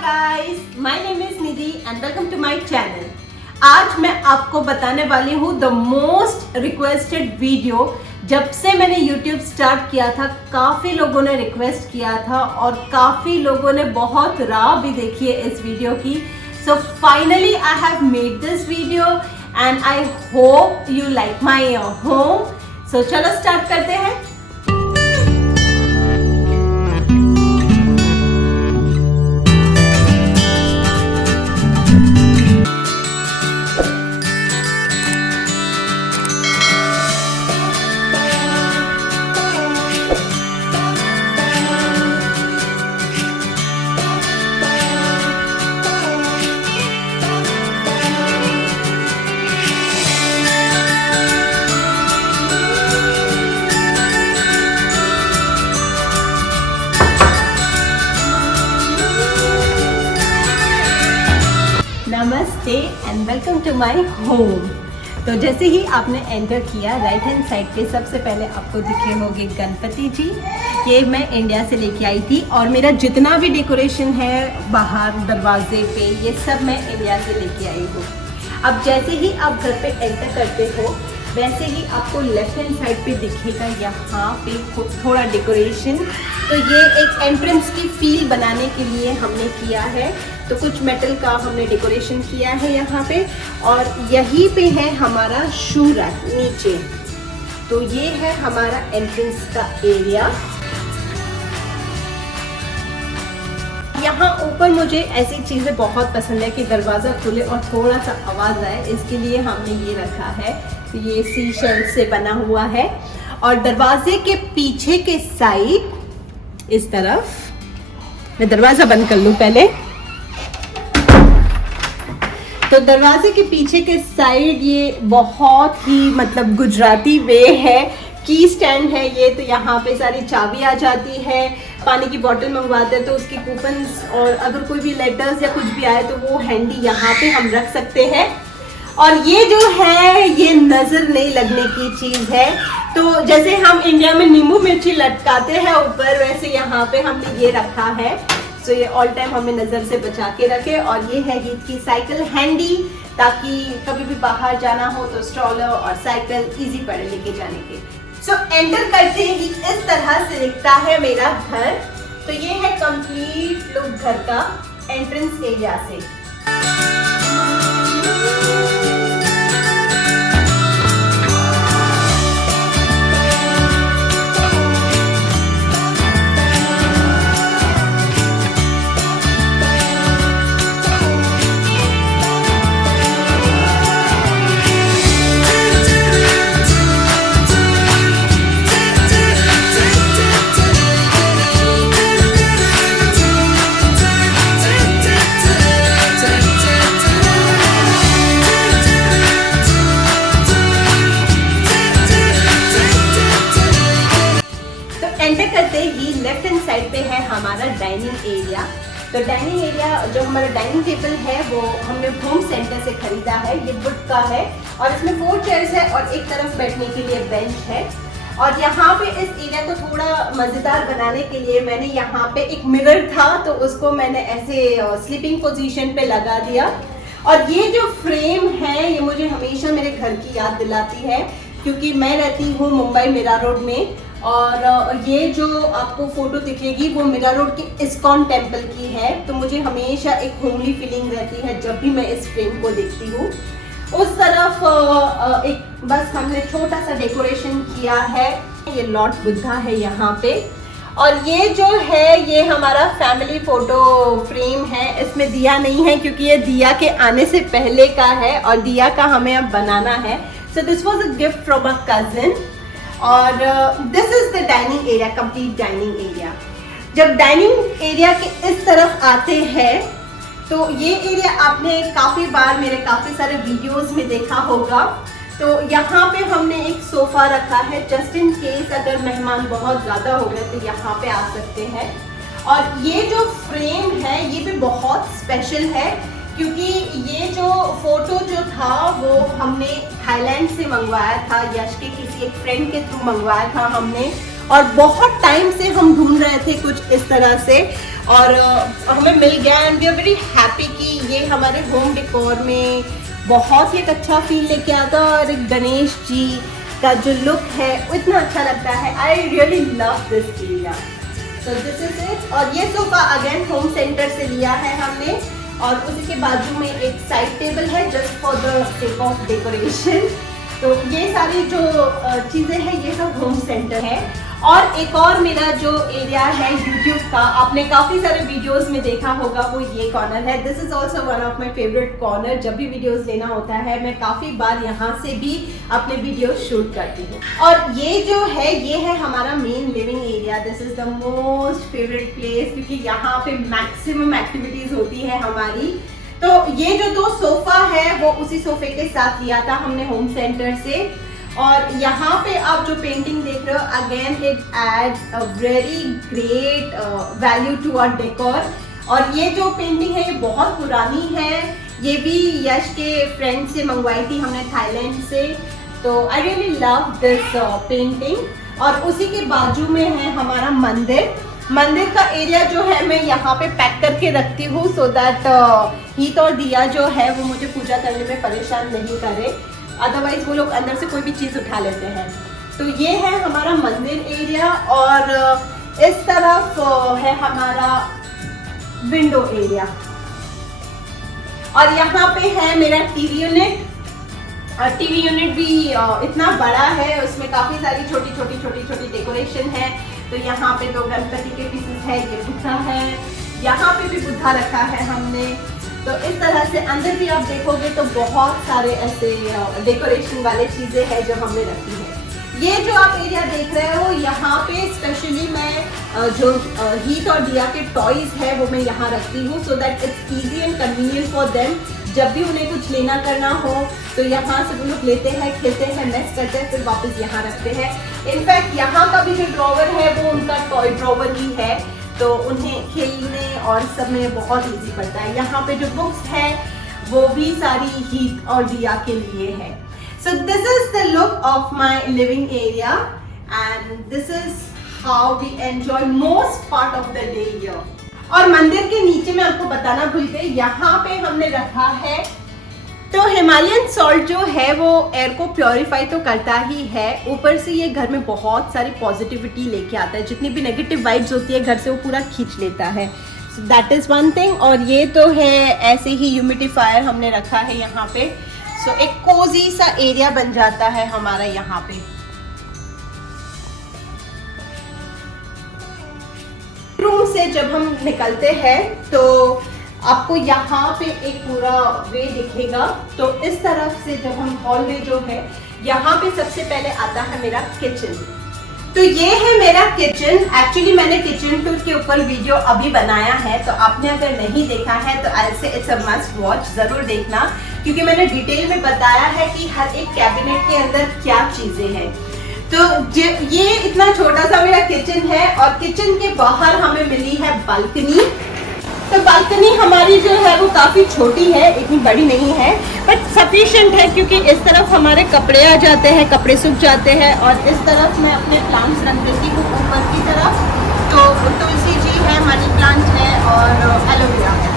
guys, my name is Nidhi and welcome to my channel. आज मैं आपको बताने वाली हूँ द मोस्ट रिक्वेस्टेड वीडियो। जब से मैंने YouTube स्टार्ट किया था काफ़ी लोगों ने रिक्वेस्ट किया था और काफ़ी लोगों ने बहुत राह भी देखी है इस वीडियो की। So finally I have made this video and I hope you like my home. So चलो स्टार्ट करते हैं। नमस्ते and welcome to my home. तो जैसे ही आपने एंटर किया राइट हैंड साइड पे सबसे पहले आपको दिखे होंगे गणपति जी। ये मैं इंडिया से लेके आई थी और मेरा जितना भी डेकोरेशन है बाहर दरवाजे पे ये सब मैं इंडिया से लेके आई हूँ। अब जैसे ही आप घर पे एंटर करते हो वैसे ही आपको लेफ्ट हैंड साइड पे दिखेगा यहाँ पे थोड़ा डेकोरेशन। तो ये एक एंट्रेंस की फील बनाने के लिए हमने किया है। तो कुछ मेटल का हमने डेकोरेशन किया है यहाँ पे और यहीं पे है हमारा शू रैक नीचे। तो ये है हमारा एंट्रेंस का एरिया। यहाँ ऊपर मुझे ऐसी चीज़ें बहुत पसंद है कि दरवाज़ा खुले और थोड़ा सा आवाज़ आए, इसके लिए हमने ये रखा है। ये सी शेल से बना हुआ है और दरवाजे के पीछे के साइड इस तरफ, मैं दरवाज़ा बंद कर लूँ पहले। तो दरवाजे के पीछे के साइड ये बहुत ही मतलब गुजराती वे है। की स्टैंड है ये, तो यहाँ पे सारी चाबी आ जाती है। पानी की बोतल मंगवाते हैं तो उसकी कूपन्स और अगर कोई भी लेटर्स या कुछ भी आए तो वो हैंडी यहाँ पे हम रख सकते हैं। और ये जो है ये नज़र नहीं लगने की चीज़ है। तो जैसे हम इंडिया में नींबू मिर्ची लटकाते हैं ऊपर, वैसे यहाँ पे हमने ये रखा है। तो ये ऑल टाइम हमें नज़र से बचा के रखे। और ये है हीथ की साइकिल हैंडी, ताकि कभी भी बाहर जाना हो तो स्ट्रॉलर और साइकिल इजी पड़े लेके जाने के। सो एंटर करते ही इस तरह से दिखता है मेरा घर। तो ये है कंप्लीट लुक घर का एंट्रेंस एरिया से। एंटर करते ही लेफ्ट हैंड साइड पे है हमारा डाइनिंग एरिया। तो डाइनिंग एरिया जो हमारा डाइनिंग टेबल है वो हमने होम सेंटर से खरीदा है। ये वुड का है और इसमें 4 चेयर्स है और एक तरफ बैठने के लिए बेंच है। और यहाँ पे इस एरिया को थोड़ा मज़ेदार बनाने के लिए मैंने यहाँ पे एक मिरर था तो उसको मैंने ऐसे स्लीपिंग पोजीशन पे लगा दिया। और ये जो फ्रेम है ये मुझे हमेशा मेरे घर की याद दिलाती है, क्योंकि मैं रहती हूँ मुंबई मीरा रोड में। और ये जो आपको फोटो दिखेगी वो मीरा रोड के इस्कॉन टेम्पल की है। तो मुझे हमेशा एक होमली फीलिंग रहती है जब भी मैं इस फ्रेम को देखती हूँ। उस तरफ एक बस हमने छोटा सा डेकोरेशन किया है। ये लॉर्ड बुद्धा है यहाँ पे। और ये जो है ये हमारा फैमिली फोटो फ्रेम है। इसमें दिया नहीं है क्योंकि ये दिया के आने से पहले का है और दिया का हमें अब बनाना है। So this was a gift from a cousin. और this is the dining area, complete dining area. जब डाइनिंग एरिया के इस तरफ आते हैं तो ये एरिया आपने काफ़ी बार मेरे काफ़ी सारे वीडियोस में देखा होगा। तो यहाँ पे हमने एक सोफ़ा रखा है जस्ट इन केस अगर मेहमान बहुत ज़्यादा हो गए तो यहाँ पे आ सकते हैं। और ये जो फ्रेम है ये भी बहुत स्पेशल है क्योंकि ये जो फोटो जो था वो हमने थाईलैंड से मंगवाया था। यश के किसी एक फ्रेंड के थ्रू मंगवाया था हमने। और बहुत टाइम से हम ढूंढ रहे थे कुछ इस तरह से, और हमें मिल गया and we are very happy कि ये हमारे होम डेकोर में बहुत ही एक अच्छा फील लेके आता है। और गणेश जी का जो लुक है वो इतना अच्छा लगता है। I really love this area. So this is it. और ये सोफा अगेन होम सेंटर से लिया है हमने, और उसी के बाजू में एक साइड टेबल है just for the sake of decoration. तो ये सारी जो चीज़ें हैं ये सब होम सेंटर है। और एक और मेरा जो एरिया है यूट्यूब का, आपने काफ़ी सारे वीडियोस में देखा होगा, वो ये कॉर्नर है। This is also one of my favourite corner. जब भी वीडियोस लेना होता है मैं काफ़ी बार यहाँ से भी अपने वीडियोस शूट करती हूँ। और ये जो है ये है हमारा main living area. This is the most favourite place, क्योंकि यहाँ पे मैक्सिमम एक्टिविटीज़ होती है हमारी। तो ये जो 2 सोफा है वो उसी सोफे के साथ लिया था हमने होम सेंटर से। और यहाँ पे आप जो पेंटिंग देख रहे हो, again it adds a very great value to our decor. और ये जो पेंटिंग है ये बहुत पुरानी है, ये भी यश के फ्रेंड से मंगवाई थी हमने थाईलैंड से। तो I really love this painting. और उसी के बाजू में है हमारा मंदिर। मंदिर का एरिया जो है मैं यहाँ पे पैक करके रखती हूँ सो दैट हीत और दिया जो है वो मुझे पूजा करने में परेशान नहीं करे, अदरवाइज वो लोग अंदर से कोई भी चीज़ उठा लेते हैं। तो ये है हमारा मंदिर एरिया। और इस तरफ है हमारा विंडो एरिया। और यहाँ पे है मेरा टीवी यूनिट। टीवी यूनिट भी इतना बड़ा है, उसमें काफ़ी सारी छोटी छोटी डेकोरेशन है। तो यहाँ पे 2 गणपति के पीसेस है, ये बुद्धा है, यहाँ पे भी बुद्धा रखा है हमने। तो इस तरह से अंदर भी आप देखोगे तो बहुत सारे ऐसे डेकोरेशन वाले चीज़ें हैं जो हमने रखी है। ये जो आप एरिया देख रहे हो यहाँ पे स्पेशली मैं जो हीत और दिया के टॉयज है वो मैं यहाँ रखती हूँ so that it's easy and convenient for them. जब भी उन्हें कुछ लेना करना हो तो यहाँ से वो लोग लेते हैं, खेलते हैं, मेस करते हैं, फिर वापस यहाँ रखते हैं। इनफैक्ट यहाँ का भी जो ड्रॉवर है वो उनका टॉय ड्रॉवर ही है, तो उन्हें खेलने और सब में बहुत इजी पड़ता है। यहाँ पे जो बुक्स है वो भी सारी हीत और दिया के लिए है। So this is the look of my living area and this is how we enjoy most part of the day here. और मंदिर के नीचे मैं आपको बताना भूल गई, यहाँ पे हमने रखा है तो हिमालयन सॉल्ट जो है वो एयर को प्योरीफाई तो करता ही है, ऊपर से ये घर में बहुत सारी पॉजिटिविटी लेके आता है। जितनी भी नेगेटिव वाइब्स होती है घर से वो पूरा खींच लेता है। So that is one thing. और ये तो है ऐसे ही ह्यूमिडिफायर हमने रखा है यहाँ पे। सो एक कोजी सा एरिया बन जाता है हमारा यहाँ पे। रूम से जब हम निकलते हैं तो आपको यहाँ पे एक पूरा वे दिखेगा। तो इस तरफ से जब हम हॉलवे जो है यहाँ पे सबसे पहले आता है मेरा किचन। तो ये है मेरा किचन। एक्चुअली मैंने किचन टूर के ऊपर वीडियो अभी बनाया है, तो आपने अगर नहीं देखा है तो आई से इट्स अ मस्ट वॉच, जरूर देखना, क्योंकि मैंने डिटेल में बताया है कि हर एक कैबिनेट के अंदर क्या चीजें हैं। तो ये इतना छोटा सा मेरा किचन है और किचन के बाहर हमें मिली है बालकनी। तो बालकनी हमारी जो है वो काफ़ी छोटी है, इतनी बड़ी नहीं है, बट सफिशिएंट है क्योंकि इस तरफ हमारे कपड़े आ जाते हैं, कपड़े सूख जाते हैं। और इस तरफ मैं अपने प्लांट्स रख देती हूँ ऊपर की तरफ। तो तुलसी जी है, मनी प्लांट है और एलोवेरा है।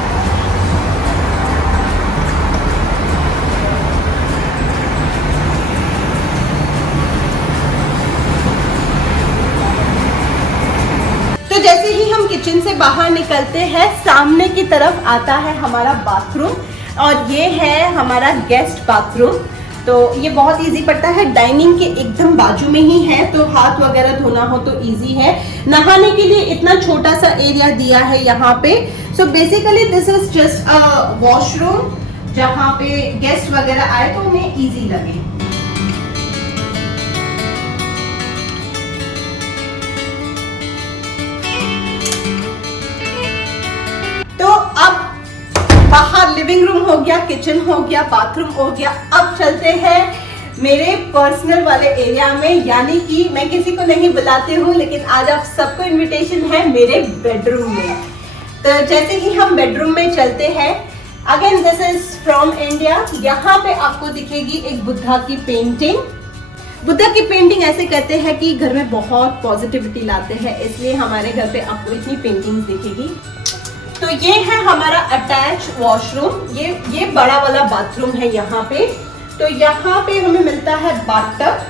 तो जैसे ही हम किचन से बाहर निकलते हैं सामने की तरफ आता है हमारा बाथरूम, और ये है हमारा गेस्ट बाथरूम। तो ये बहुत इजी पड़ता है, डाइनिंग के एकदम बाजू में ही है, तो हाथ वगैरह धोना हो तो इजी है। नहाने के लिए इतना छोटा सा एरिया दिया है यहाँ पे। So basically this is just a washroom जहाँ पे गेस्ट वगैरह आए तो उन्हें इजी लगे। तो अब बाहर लिविंग रूम हो गया, किचन हो गया, बाथरूम हो गया। अब चलते हैं मेरे पर्सनल वाले एरिया में, यानी कि मैं किसी को नहीं बुलाती हूँ लेकिन आज आप सबको इनविटेशन है मेरे बेडरूम में। तो जैसे ही हम बेडरूम में चलते हैं, again this is from India. यहाँ पे आपको दिखेगी एक बुद्धा की पेंटिंग। बुद्धा की पेंटिंग ऐसे कहते हैं कि घर में बहुत पॉजिटिविटी लाते हैं, इसलिए हमारे घर पे आपको इतनी पेंटिंग्स दिखेगी। तो ये है हमारा अटैच वॉशरूम, ये बड़ा वाला बाथरूम है यहाँ पे। तो यहाँ पे हमें मिलता है बाथटब।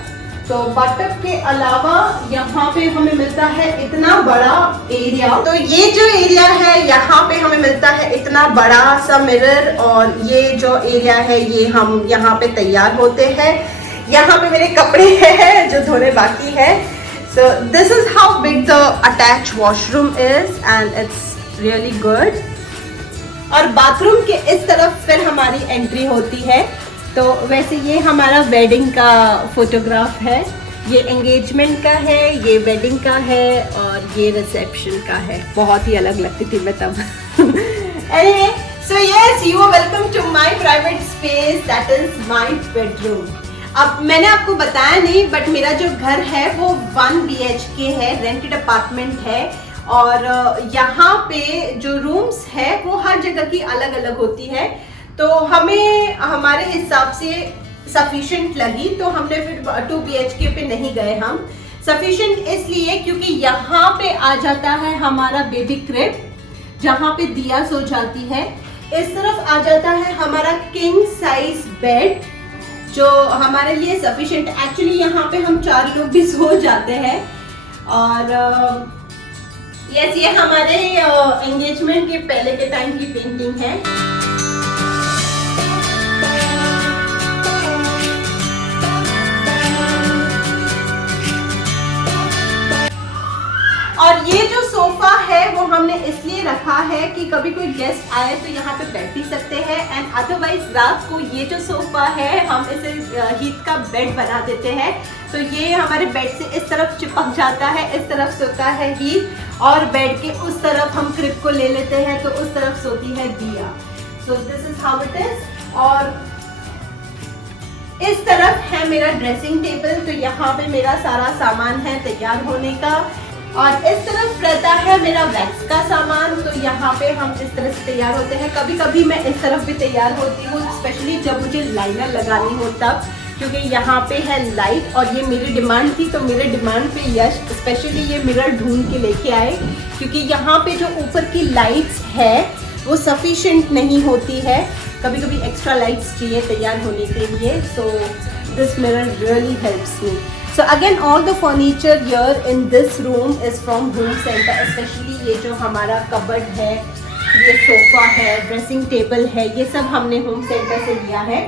तो बाथटब के अलावा यहाँ पे हमें मिलता है इतना बड़ा एरिया। तो ये जो एरिया है यहाँ पे हमें मिलता है इतना बड़ा सा मिरर, और ये जो एरिया है ये हम यहाँ पे तैयार होते हैं। यहाँ पे मेरे कपड़े हैं जो धोने बाकी है। So this is how big the attach washroom is and it's really good. और बाथरूम के इस तरफ फिर हमारी एंट्री होती है। तो वैसे ये हमारा वेडिंग का फोटोग्राफ है, ये एंगेजमेंट का है, ये वेडिंग का है और ये रिसेप्शन का है। बहुत ही अलग लगती थी मैं तब। Anyway, so yes, you are welcome to my private space, that is my bedroom. अब मैंने आपको बताया नहीं, बट मेरा जो घर है वो 1 BHK है, रेंटेड अपार्टमेंट है। और यहाँ पे जो रूम्स है वो हर जगह की अलग अलग होती है। तो हमें हमारे हिसाब से सफिशिएंट लगी, तो हमने फिर 2 BHK पे नहीं गए हम। सफिशिएंट इसलिए क्योंकि यहाँ पे आ जाता है हमारा बेबी क्रिब, जहाँ पे दिया सो जाती है। इस तरफ आ जाता है हमारा किंग साइज बेड, जो हमारे लिए सफिशिएंट। एक्चुअली यहाँ पे हम 4 लोग भी सो जाते हैं। और यस, ये हमारे एंगेजमेंट के पहले के टाइम की पेंटिंग है। और ये जो सोफा है वो हमने इसलिए रखा है कि कभी कोई गेस्ट आए तो यहाँ पे बैठ भी सकते हैं, एंड अदरवाइज रात को ये जो सोफा है हम इसे हीथ का बेड बना देते हैं। तो ये हमारे बेड से इस तरफ चिपक जाता है, इस तरफ सोता है हीथ, और बेड के उस तरफ हम क्रिब को ले लेते हैं तो उस तरफ सोती है दिया। So this is how it is. और इस तरफ है मेरा ड्रेसिंग टेबल, तो यहाँ पे मेरा सारा सामान है तैयार होने का। और इस तरफ रहता है मेरा वैक्स का सामान, तो यहाँ पे हम इस तरह से तैयार होते हैं। कभी कभी मैं इस तरफ भी तैयार होती हूँ, स्पेशली जब मुझे लाइनर लगानी हो तब, क्योंकि यहाँ पे है लाइट और ये मेरी डिमांड थी। तो मेरे डिमांड पे यश स्पेशली ये मिरर ढूंढ के लेके आए, क्योंकि यहाँ पे जो ऊपर की लाइट्स है वो सफिशिएंट नहीं होती है, कभी कभी एक्स्ट्रा लाइट्स चाहिए तैयार होने के लिए। So this mirror really helps me. So again, all the furniture here in this room is from home center, especially ये जो हमारा कबर्ड है, ये सोफा है, ड्रेसिंग टेबल है, ये सब हमने होम सेंटर से लिया है।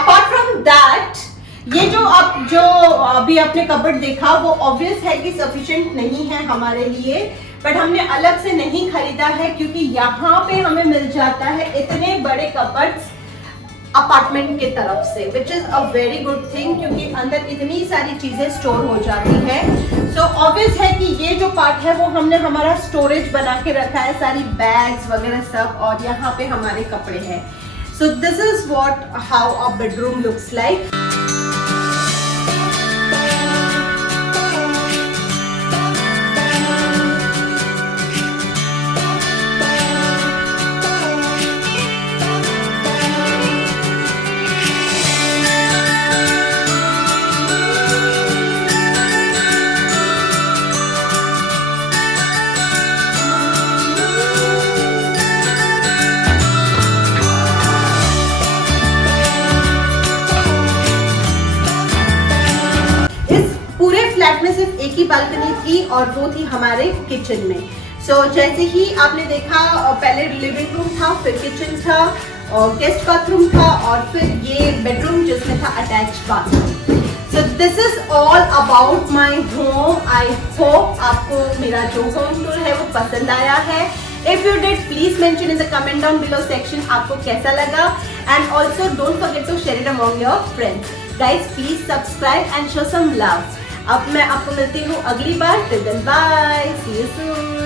Apart from that, ये जो अभी आपने कबर्ड देखा वो ऑब्वियस है कि सफिशिएंट नहीं है हमारे लिए, बट हमने अलग से नहीं खरीदा है क्योंकि यहाँ पे हमें मिल जाता है इतने बड़े कबर्ड्स अपार्टमेंट के तरफ से, which is a very good thing, क्योंकि अंदर इतनी सारी चीजें स्टोर हो जाती है। सो ऑब्वियस है कि ये जो पार्ट है वो हमने हमारा स्टोरेज बना के रखा है, सारी बैग्स वगैरह सब, और यहाँ पे हमारे कपड़े हैं। So this is what how a bedroom looks like. में सिर्फ एक ही बालकनी थी और वो थी हमारे किचन में। सो जैसे ही आपने देखा, पहले लिविंग रूम था, फिर किचन था, और गेस्ट बाथरूम था, और फिर ये बेडरूम जिसमें था attach bathroom. So this is all about my home. I hope आपको मेरा जो होम टूर है वो पसंद आया है। If you did, please mention in the comment down below section आपको कैसा लगा, and also don't forget to share it among your friends. Guys, please subscribe and show some love. अब मैं आपको मिलती हूँ अगली बार। Till then, bye. See you soon.